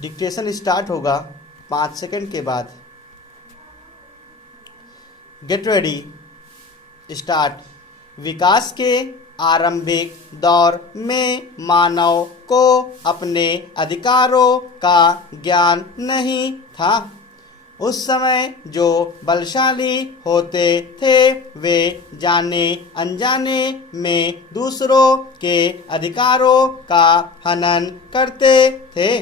Dictation start होगा 5 second के बाद। Get ready, start. विकास के आरंभिक दौर में मानव को अपने अधिकारों का ज्ञान नहीं था। उस समय जो बलशाली होते थे वे जाने अनजाने में दूसरों के अधिकारों का हनन करते थे।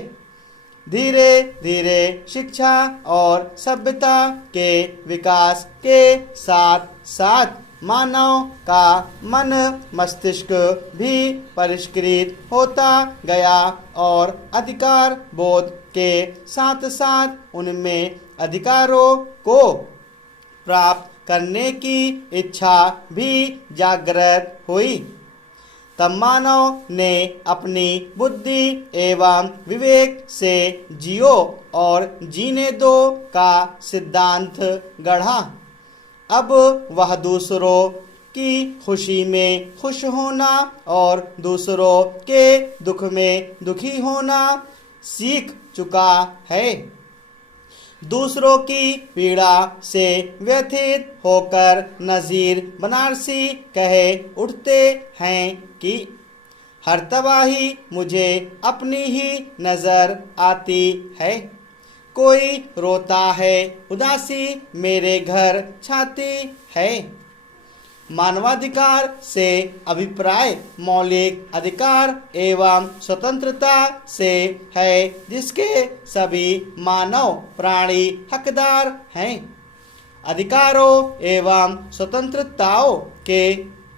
धीरे धीरे शिक्षा और सभ्यता के विकास के साथ साथ मानव का मन मस्तिष्क भी परिष्कृत होता गया और अधिकार बोध के साथ साथ उनमें अधिकारों को प्राप्त करने की इच्छा भी जागृत हुई। तब मानव ने अपनी बुद्धि एवं विवेक से जियो और जीने दो का सिद्धांत गढ़ा। अब वह दूसरों की खुशी में खुश होना और दूसरों के दुख में दुखी होना सीख चुका है। दूसरों की पीड़ा से व्यथित होकर नज़ीर बनारसी कहे उठते हैं कि हर तबाही मुझे अपनी ही नजर आती है। कोई रोता है, उदासी मेरे घर छाती है। मानवाधिकार से अभिप्राय मौलिक अधिकार एवं स्वतंत्रता से है जिसके सभी मानव प्राणी हकदार हैं। अधिकारों एवं स्वतंत्रताओं के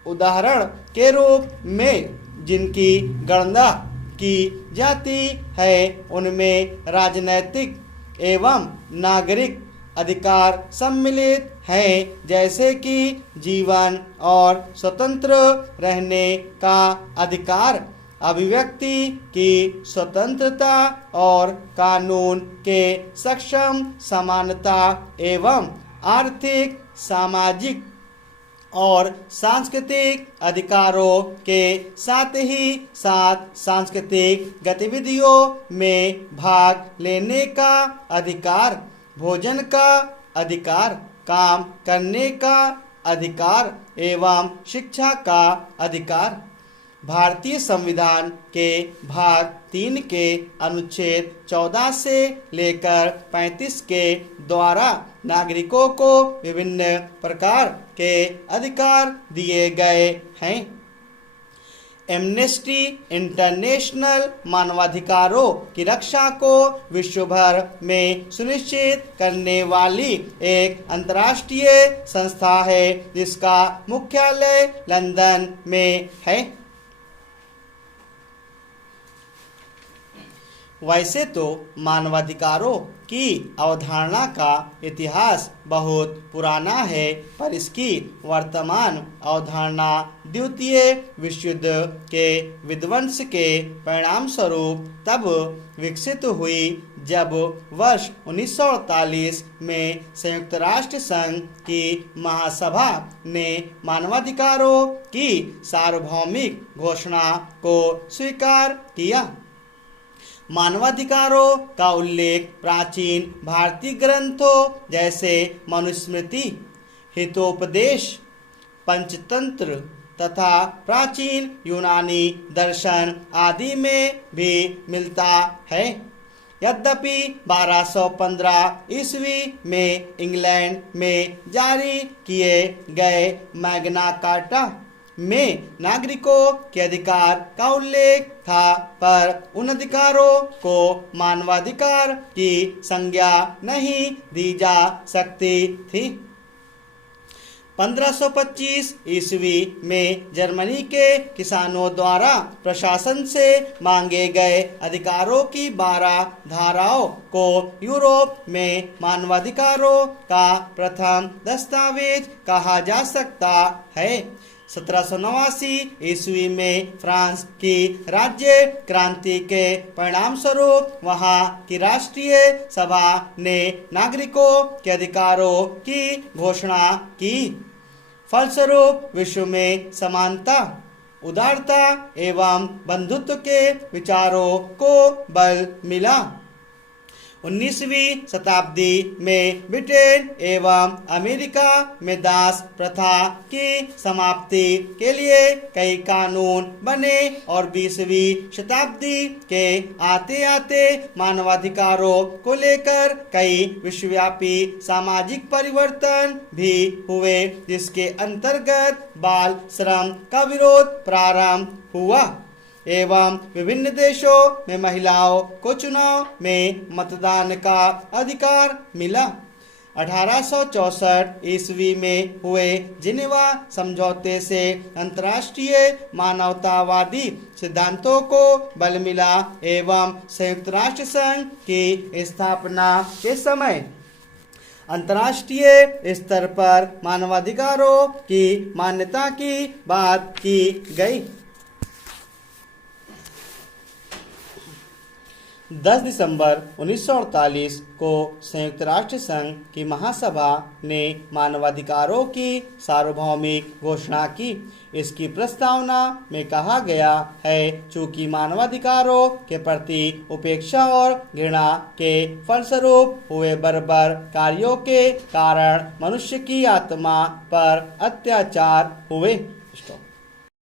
उदाहरण के रूप में जिनकी गणना की जाती है उनमें राजनैतिक एवं नागरिक अधिकार सम्मिलित हैं, जैसे कि जीवन और स्वतंत्र रहने का अधिकार, अभिव्यक्ति की स्वतंत्रता और कानून के सक्षम समानता एवं आर्थिक, सामाजिक और सांस्कृतिक अधिकारों के साथ ही साथ सांस्कृतिक गतिविधियों में भाग लेने का अधिकार, भोजन का अधिकार, काम करने का अधिकार एवं शिक्षा का अधिकार। भारतीय संविधान के भाग 3 के अनुच्छेद 14 से लेकर 35 के द्वारा नागरिकों को विभिन्न प्रकार के अधिकार दिए गए हैं। एमनेस्टी इंटरनेशनल मानवाधिकारों की रक्षा को विश्व भर में सुनिश्चित करने वाली एक अंतर्राष्ट्रीय संस्था है जिसका मुख्यालय लंदन में है। वैसे तो मानवाधिकारों की अवधारणा का इतिहास बहुत पुराना है, पर इसकी वर्तमान अवधारणा द्वितीय विश्व युद्ध के विध्वंस के परिणाम स्वरूप तब विकसित हुई जब वर्ष 1948 में संयुक्त राष्ट्र संघ की महासभा ने मानवाधिकारों की सार्वभौमिक घोषणा को स्वीकार किया। मानवाधिकारों का उल्लेख प्राचीन भारतीय ग्रंथों जैसे मनुस्मृति, हितोपदेश, पंचतंत्र तथा प्राचीन यूनानी दर्शन आदि में भी मिलता है। यद्यपि 1215 ईस्वी में इंग्लैंड में जारी किए गए मैग्ना कार्टा में नागरिकों के अधिकार का उल्लेख था, पर उन अधिकारों को मानवाधिकार की संज्ञा नहीं दी जा सकती थी। 1525 ईस्वी में जर्मनी के किसानों द्वारा प्रशासन से मांगे गए अधिकारों की 12 धाराओं को यूरोप में मानवाधिकारों का प्रथम दस्तावेज कहा जा सकता है। 1789 ईस्वी में फ्रांस की राज्य क्रांति के परिणाम स्वरूप वहां की राष्ट्रीय सभा ने नागरिकों के अधिकारों की घोषणा की। फलस्वरूप विश्व में समानता, उदारता एवं बंधुत्व के विचारों को बल मिला। 19वीं शताब्दी में ब्रिटेन एवं अमेरिका में दास प्रथा की समाप्ति के लिए कई कानून बने और 20वीं शताब्दी के आते आते मानवाधिकारों को लेकर कई विश्वव्यापी सामाजिक परिवर्तन भी हुए, जिसके अंतर्गत बाल श्रम का विरोध प्रारंभ हुआ एवं विभिन्न देशों में महिलाओं को चुनाव में मतदान का अधिकार मिला। 1864 ईस्वी में हुए जिनेवा समझौते से अंतर्राष्ट्रीय मानवतावादी सिद्धांतों को बल मिला एवं संयुक्त राष्ट्र संघ की स्थापना के समय अंतर्राष्ट्रीय स्तर पर मानवाधिकारों की मान्यता की बात की गई। 10 दिसंबर 1948 को संयुक्त राष्ट्र संघ की महासभा ने मानवाधिकारों की सार्वभौमिक घोषणा की। इसकी प्रस्तावना में कहा गया है, चूंकि मानवाधिकारों के प्रति उपेक्षा और घृणा के फलस्वरूप हुए बर्बर कार्यों के कारण मनुष्य की आत्मा पर अत्याचार हुए।